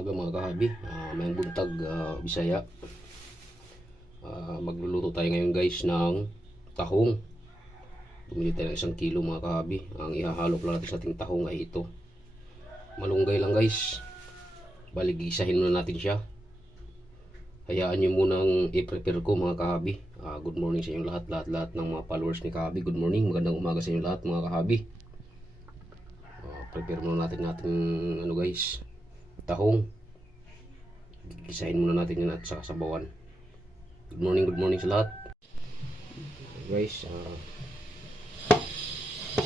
umaga mga kahabi, mayang buntag, Bisaya. Magluluto tayo ngayon guys ng tahong. Bumili tayo ng 1 kilo mga kahabi. Ang ihahalo pala natin sa ating tahong ay ito. Malunggay lang guys. Baligisahin muna natin siya. Hayaan nyo munang i-prepare ko mga kahabi. Good morning sa inyong lahat ng mga followers ni kahabi. Good morning, magandang umaga sa inyong lahat mga kahabi. Prepare muna natin ano guys, tahong. Gisahin muna natin yan at saka sabawan. Good morning sa lahat guys.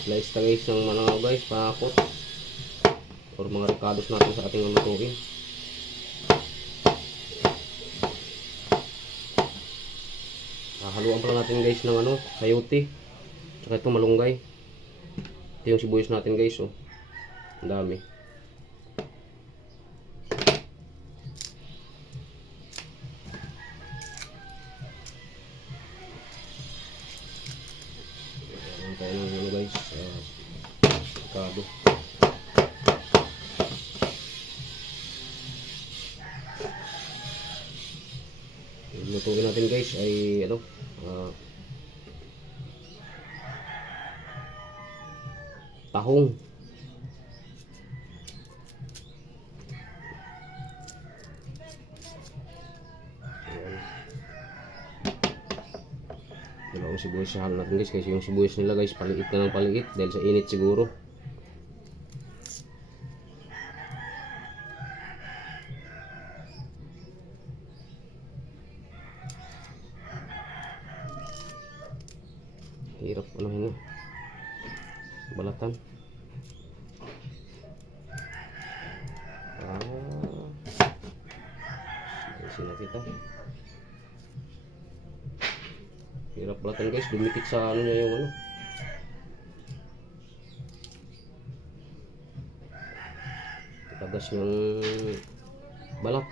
Slice ta guys ng manangaw guys, panakot or mga ricados natin sa ating lutuin. Haluan pala natin guys ng sayote saka ito malunggay. Ito yung sibuyas natin guys, oh. Ang dami. Ayan tayo ng guys, avocado. Lutuin natin guys ay tahong. Dalawang sibuyas sa halo natin guys, kasi yung sibuyas nila guys paliit na ng paliit dahil sa init siguro. Hirap balatan. Sini kita. Hirap balatan guys, dumikit sa niya yung tagas ng balat.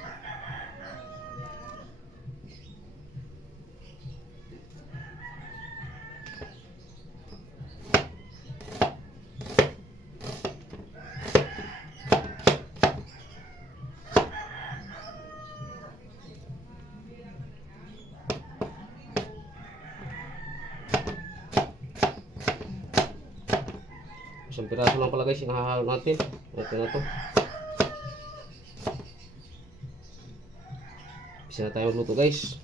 Isang piraso lang pala guys yung hahalo natin. Ito na to. Bisa na tayo magluto guys.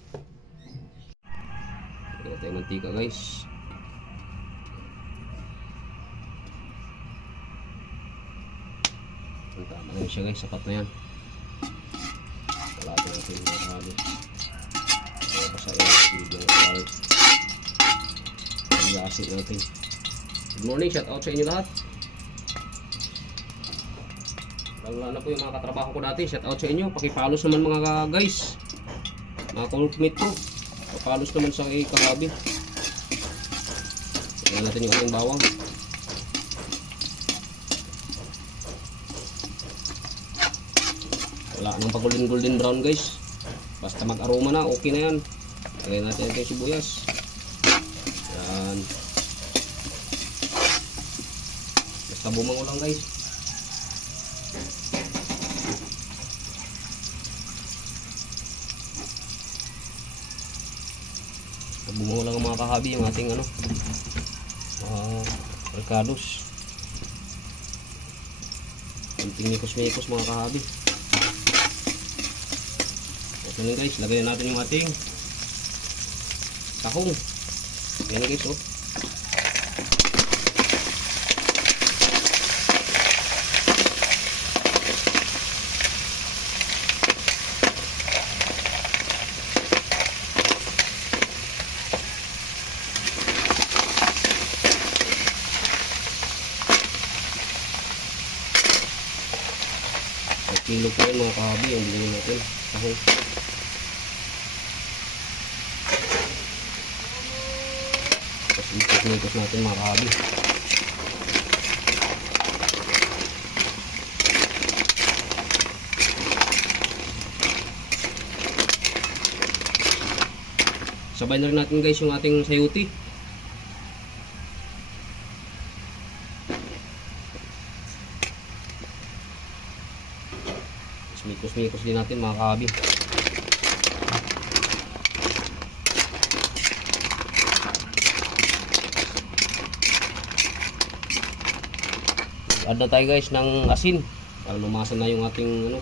Lagyan na tayo mantika guys. Tama na siya guys, sapat na yan. Kalahati natin yung halo. Pasayin natin yung halo. Ang asin natin. Good morning, shout out sa inyo lahat. Lalo na po yung mga katrabaho ko dati, shout out sa inyo. Pakipalos naman mga guys, mga kulukmit ko. Pakipalos naman sa kahabi. Tingnan natin yung ating bawang. Wala nang pag golden brown guys. Basta mag aroma na, okay na yan. Lagyan natin ito yung sibuyas. Yan. Basta bumango lang guys. Bumango lang ang mga kahabi, yung ating ricados. Kunting mikos mga kahabi. Okay lang guys, lagyan natin yung ating tahong. Yan guys, oh. Kilo po yun mga kahabi, yung bilhin natin tahong. Tapos ikos natin mga kahabi. Sabay na rin natin guys yung ating sayote. mikos-mikos din natin mga kahabi. Add na tayo guys ng asin para lumasan na yung ating ano.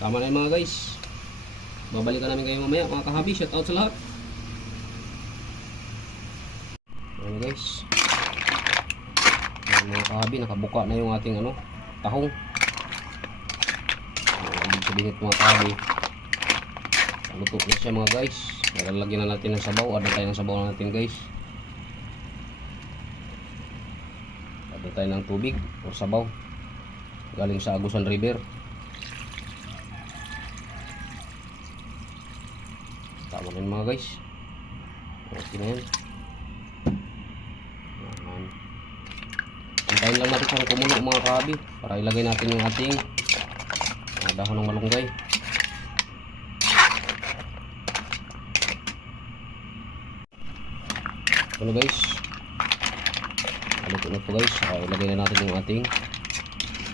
Tama na yun mga guys. Babalikan namin kayo mamaya mga kahabi. Shout out sa lahat. Ayan guys. Ayan, mga kahabi, nakabuka na yung ating ano, tahong. Ibig sabihin ito mga kahabi, luto na siya mga guys. Lalagyan na natin ng sabaw. Add na tayo ng sabaw natin guys. Add na tayo ng tubig o sabaw galing sa Agusan River. Tama na yun mga guys. Okay na yan. Antayin lang natin siyang kumulo mga kahabi para ilagay natin yung ating dahon ng malunggay. Ano guys, aluto na po guys. Ilagay na natin yung ating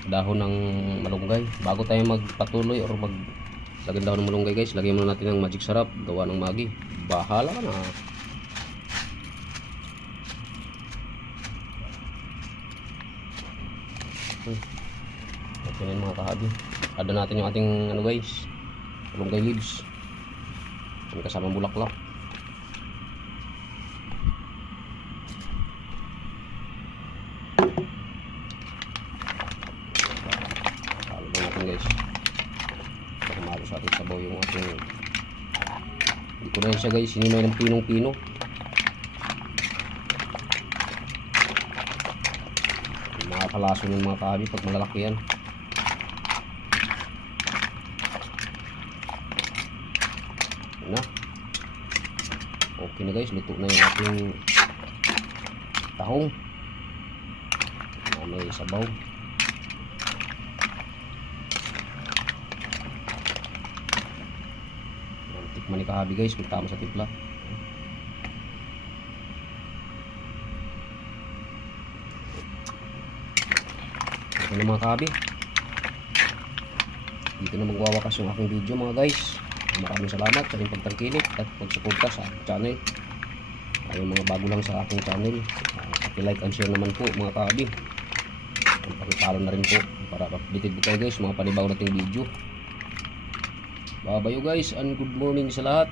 dahon ng malunggay. Bago tayo magpatuloy or maglagay dahon ng malunggay guys, lagyan muna natin ng magic sarap gawa ng Maggi. Bahala ka na. Okay na mga kahabi. Add na natin yung ating ano guys, malunggay leaves. May kasamang bulaklak. Halo na natin guys. Para kumalo sa ating sabaw yung ating, hindi ko na yan siya guys sinimay ng pinong-pino. Makakalaso yung mga kahabi pag malalaki yan. Na. Okay na guys, luto na yung ating tahong na may sabaw. Tikman ni kahabi guys kung tama sa timpla. Okay na mga kahabi, dito na magwawakas yung aking video mga guys. Maraming salamat sa inyong pagtangkilik at pagsuporta sa aking channel. Yung mga bago lang sa aking channel, like and share naman po mga kahabi. Pakipalo na rin po para updated po kayo guys mga panibago nating video. Bye bye guys and good morning sa lahat.